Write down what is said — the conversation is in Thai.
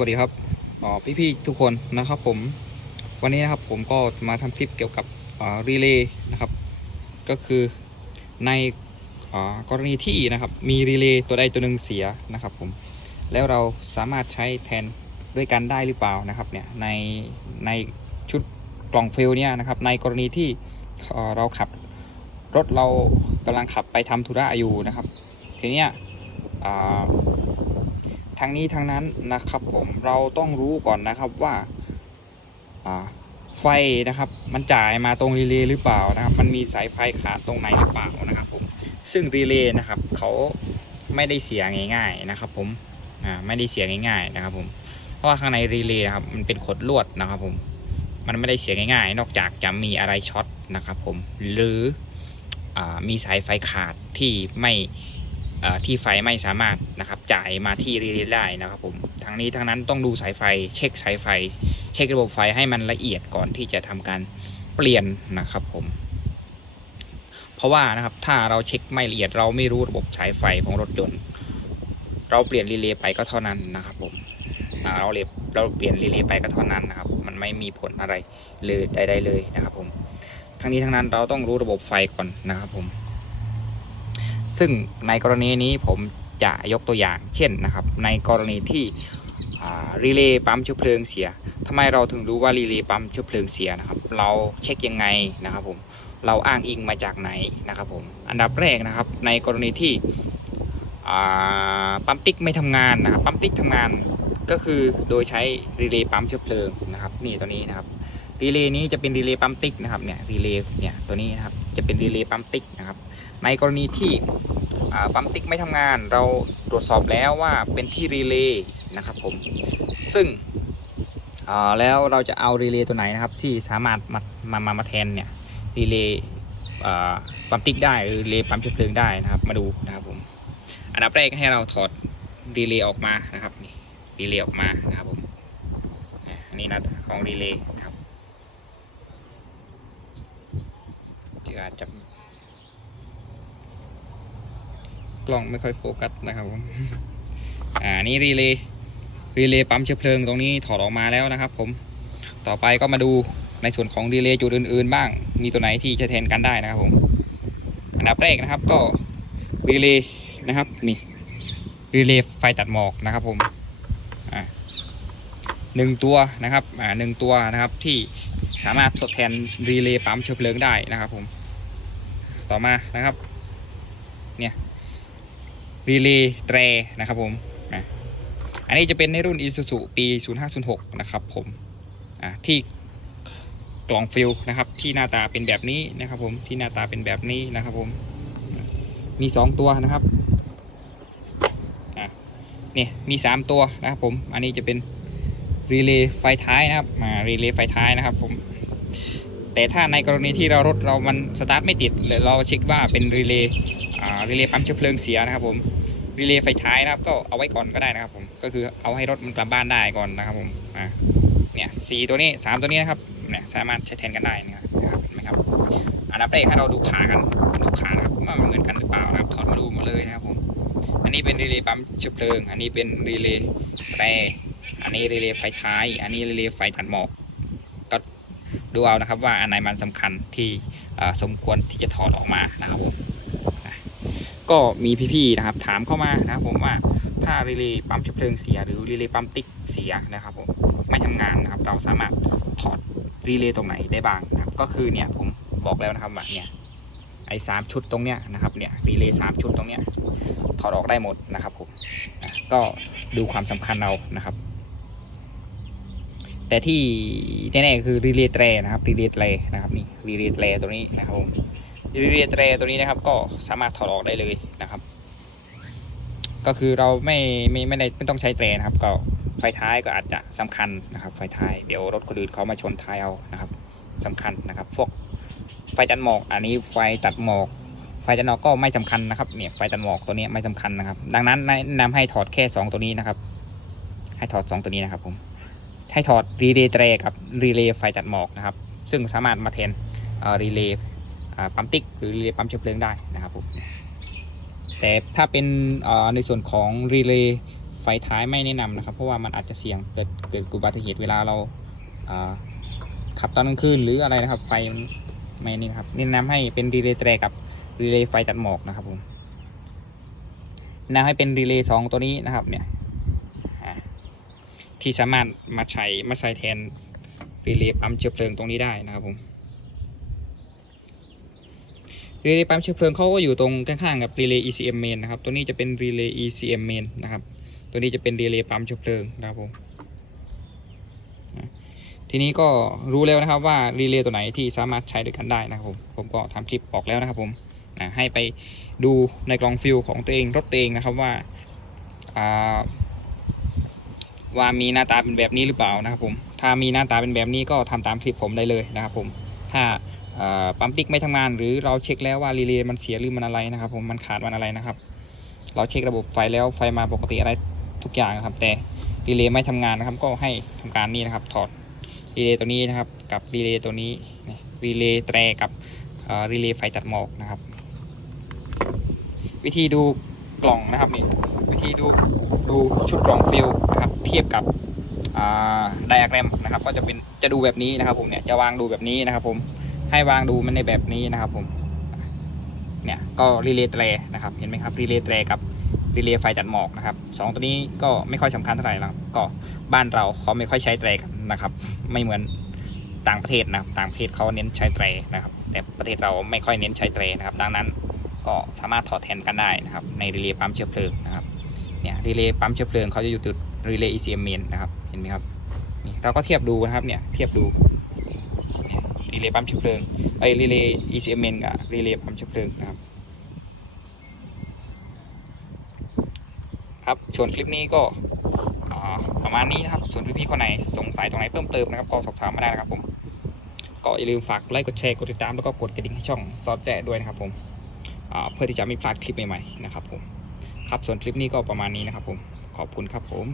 วัสดีครับอ๋อพี่ๆทุกคนนะครับผมวันนี้นะครับผมก็มาทำคลิปเกี่ยวกับรีเลย์นะครับ ก็คือในอกรณีที่นะครับมีรีเลย์ตัวใดตัวหนึ่งเสียนะครับผมแล้วเราสามารถใช้แทนด้วยกันได้หรือเปล่านะครับเนี่ยในในชุดกล่องฟิลเนี่ยนะครับในกรณีที่เราขับรถเรากำลังขับไปทำธุระอยู่นะครับ ทีเนี้ยอ่า ทั้งนี้ทั้งนั้นนะครับผมเราต้องรู้ก่อนนะครับว่าไฟนะครับมันจ่ายมาตรงรีเลย์หรือเปล่านะครับ มันมีสายไฟขาดตรงไหนหรือเปล่านะครับผมซึ่งรีเลย์นะครับเขาไม่ได้เสียง่ายๆนะครับผมอ่าไม่ได้เสียง่ายๆนะครับผมเพราะว่าข้างในรีเลย์นะครับมันเป็นขดลวดนะครับผมมันไม่ได้เสียง่ายๆ นอกจากจะมีอะไรช็อตนะครับผมหรืออมีสายไฟขาดที่ไม่ ที่ไฟไม่สามารถนะครับจ่ายมาที่รีเลย์ได้นะครับผมทั้งนี้ทั้งนั้นต้องดูสายไฟ เช็คสายไฟ เช็คระบบไฟให้มันละเอียดก่อนที่จะทำการเปลี่ยนนะครับผม เพราะว่านะครับถ้าเราเช็คไม่ละเอียดเราไม่รู้ระบบสายไฟของรถยนต์ เราเปลี่ยนรีเลย์ไปก็เท่านั้นนะครับผมอ่าเราเลเราเปลี่ยนรีเลย์ไปก็เท่านั้นนะครับ มันไม่มีผลอะไรเลยใดๆเลยนะครับผมทั้งนี้ทั้งนั้นเราต้องรู้ระบบไฟก่อนนะครับผม ซึ่งในกรณีนี้ผมจะยกตัวอย่างเช่นนะครับ ในกรณีที่รีเลย์ปั๊มเชื้อเพลิงเสียทำไมเราถึงรู้ว่ารีเลย์ปั๊มเชื้อเพลิงเสียนะครับ เราเช็คยังไงนะครับผมเราอ้างอิงมาจากไหนนะครับผมอันดับแรกนะครับ ในกรณีที่ปั๊มติ๊กไม่ทำงานนะครับปั๊มติ๊กทำงานก็คือโดยใช้รีเลย์ปั๊มเชื้อเพลิงนะครับนี่ตัวนี้นะครับรีเลย์นี้จะเป็นรีเลย์ปั๊มติ๊กนะครับเนี่ยรีเลย์เนี่ยตัวนี้นะครับจะเป็นรีเลย์ปั๊มติ๊กนะครับ ในกรณีที่ปั๊มติ๊กไม่ทำงาน เราตรวจสอบแล้วว่าเป็นที่รีเลย์นะครับผมซึ่งแล้วเราจะเอารีเลย์ตัวไหนนะครับ ที่สามารถมามามามาแทนเนี่ยรีเลย์ปั๊มติ๊กได้หรือรีเลย์ปั๊มเชื้อเพลิงได้นะครับ มาดูนะครับผมอันดับแรกให้เราถอดรีเลย์ออกมานะครับนี่รีเลย์ออกมานะครับผมอันนี้นะของรีเลย์ครับที่อาจจะ กล้องไม่ค่อยโฟกัสนะครับผมอ่านี่รีเลย์รีเลย์ปั๊มเชื้อเพลิงตรงนี้ถอดออกมาแล้วนะครับ ผมต่อไปก็มาดูในส่วนของรีเลย์จุดอื่นๆ บ้าง มีตัวไหนที่จะแทนกันได้นะครับผมอันดับแรกนะครับก็รีเลย์นะครับนี่รีเลย์ไฟตัดหมอกนะครับผมอ่าหนึ่งตัวนะครับอ่าหนึ่งตัวนะครับที่สามารถทดแทนรีเลย์ปั๊มเชื้อเพลิงได้นะครับผมต่อมานะครับ เนี่ย รีเลย์แตรนะครับผมอะอันนี้จะเป็นในรุ่น Isuzu ปี 0506 นะครับผมอะที่กล่องฟิลนะครับ ที่หน้าตาเป็นแบบนี้นะครับผมที่หน้าตาเป็นแบบนี้นะครับผม มี 2 ตัวนะครับอะเนี่ยมี 3 ตัวนะครับผม อันนี้จะเป็นรีเลย์ไฟท้ายนะครับมารีเลย์ไฟท้ายนะครับผม แต่ถ้าในกรณีที่เรารถเรามันสตาร์ทไม่ติดเราเช็คว่าเป็นรีเลย์อ่ารีเลย์ปั๊มเชื้อเพลิงเสียนะครับผม รีเลย์ไฟท้ายนะครับ ก็เอาไว้ก่อนก็ได้นะครับ ผมก็คือเอาให้รถมันกลับบ้านได้ก่อนนะครับ ผมอ่าเนี่ยสี่ตัวนี้สามตัวนี้นะครับเนี่ยสามารถใช้แทนกันได้นะครับนะครับเห็นไหมครับอันดับแรกให้เราดูขากันดูขานะครับว่ามันเหมือนกันหรือเปล่านะครับถอดมาดูหมดเลยนะครับผมอันนี้เป็นรีเลย์ปั๊มเชื้อเพลิง อันนี้เป็นรีเลย์แตรอันนี้รีเลย์ไฟท้าย อันนี้รีเลย์ไฟตัดหมอกก็ดูเอานะครับว่าอันไหนมันสำคัญที่สมควรที่จะถอดออกมานะครับผม ก็มีพี่ๆนะครับ ถามเข้ามานะครับผมว่าถ้ารีเลย์ปั๊มเชื้อเพลิงเสียหรือรีเลย์ปั๊มติ๊กเสียนะครับผมไม่ทำงานนะครับ เราสามารถถอดรีเลย์ตรงไหนได้บ้างนะครับ ก็คือเนี่ยผมบอกแล้วนะครับว่าเนี่ยไอ้สามชุดตรงเนี้ยนะครับเนี่ยรีเลย์สามชุดตรงเนี้ยถอดออกได้หมดนะครับผมอะก็ดูความสำคัญเอานะครับ แต่ที่แน่ๆคือรีเลย์แตรนะครับรีเลย์แตรนะครับนี่รีเลย์แตรตัวนี้นะครับผม รีเลย์แตรตัวนี้นะครับ ก็สามารถถอดออกได้เลยนะครับ ก็คือเราไม่ไม่ไม่ได้ไม่ต้องใช้แตรนะครับ ก็ไฟท้ายก็อาจจะสำคัญนะครับ ไฟท้ายเดี๋ยวรถคนอื่นเขามาชนท้ายเอานะครับสำคัญนะครับ พวกไฟตัดหมอกอันนี้ไฟตัดหมอก ไฟตัดหมอกก็ไม่สำคัญนะครับเนี่ยไฟตัดหมอกตัวนี้ไม่สำคัญนะครับ ดังนั้นแนะนำให้ถอดแค่สองตัวนี้นะครับ ให้ถอดสองตัวนี้นะครับผมให้ถอดรีเลย์แตรกับรีเลย์ไฟตัดหมอกนะครับ ซึ่งสามารถมาแทนรีเลย์ ปั๊มติ๊กหรือรีเลย์ปั๊มเชื้อเพลิงได้นะครับผมแต่ถ้าเป็นในส่วนของรีเลย์ไฟท้ายไม่แนะนำนะครับ เพราะว่ามันอาจจะเสี่ยงเกิดเกิดอุบัติเหตุเวลาเราขับตอนกลางคืนหรืออะไรนะครับ ไฟไม่นี่ครับแนะนำให้เป็นรีเลย์แตรกับรีเลย์ไฟตัดหมอกนะครับผมแนะนำให้เป็นรีเลย์สองตัวนี้นะครับ เนี่ยที่สามารถมาใช้มาใส่แทนรีเลย์ปั๊มเชื้อเพลิงตรงนี้ได้นะครับผม รีเลย์ปั๊มเชื้อเพลิงเขาก็อยู่ตรงข้างๆกับรีเลย์ ECM main นะครับ ตัวนี้จะเป็นรีเลย์ ECM main นะครับ ตัวนี้จะเป็นรีเลย์ปั๊มเชื้อเพลิงนะครับผมทีนี้ก็รู้แล้วนะครับว่ารีเลย์ตัวไหนที่สามารถใช้ด้วยกันได้นะครับผม ผมก็ทำคลิปออกแล้วนะครับผมนะให้ไปดูในกล่องฟิลของตัวเองรถตัวเองนะครับว่าว่ามีหน้าตาเป็นแบบนี้หรือเปล่านะครับผม ถ้ามีหน้าตาเป็นแบบนี้ก็ทำตามคลิปผมได้เลยนะครับผม ถ้า ปั๊มติ๊กไม่ทำงาน หรือเราเช็คแล้วว่ารีเลย์มันเสียหรือมันอะไรนะครับ ผมมันขาดมันอะไรนะครับ เราเช็คระบบไฟแล้วไฟมาปกติอะไรทุกอย่างนะครับ แต่รีเลย์ไม่ทำงานนะครับ ก็ให้ทำการนี่นะครับ ถอดรีเลย์ตัวนี้นะครับ กับรีเลย์ตัวนี้รีเลย์แตรกับรีเลย์ไฟตัดหมอกนะครับ วิธีดูกล่องนะครับนี่วิธีดูดูชุดกล่องฟิลนะครับ เทียบกับไดอะแกรมนะครับ ก็จะเป็นจะดูแบบนี้นะครับ ผมเนี่ยจะวางดูแบบนี้นะครับ ผม ให้วางดูมันในแบบนี้นะครับผม เนี่ยก็รีเลย์แตรนะครับ เห็นไหมครับรีเลย์แตรกับรีเลย์ไฟตัดหมอกนะครับสองตัวนี้ก็ไม่ค่อยสำคัญเท่าไหร่แล้วก็บ้านเราเขาไม่ค่อยใช้แตรกันนะครับ ไม่เหมือนต่างประเทศนะครับต่างประเทศเขาเน้นใช้แตรนะครับ แต่ประเทศเราไม่ค่อยเน้นใช้แตรนะครับ ดังนั้นก็สามารถถอดแทนกันได้นะครับ ในรีเลย์ปั๊มเชื้อเพลิงนะครับเนี่ยรีเลย์ปั๊มเชื้อเพลิงเขาจะอยู่จุดรีเลย์ ECM main นะครับเห็นไหมครับนี่เราก็เทียบดูนะครับเนี่ยเทียบดู รีเลย์ปั๊มเชื้อเพลิงไอ้รีเลย์ ECM กับรีเลย์ปั๊มเชื้อเพลิงนะครับ ครับส่วนคลิปนี้ก็ประมาณนี้นะครับ ส่วนพี่ๆคนไหนสงสัยตรงไหนเพิ่มเติมนะครับ ก็สอบถามมาได้นะครับผม ก็อย่าลืมฝากไลค์กดแชร์กดติดตามแล้วก็กดกระดิ่งให้ช่องซอสแจ๊ด้วยนะครับผมเพื่อที่จะไม่พลาดคลิปใหม่ๆนะครับผม ครับส่วนคลิปนี้ก็ประมาณนี้นะครับผม ขอบคุณครับผม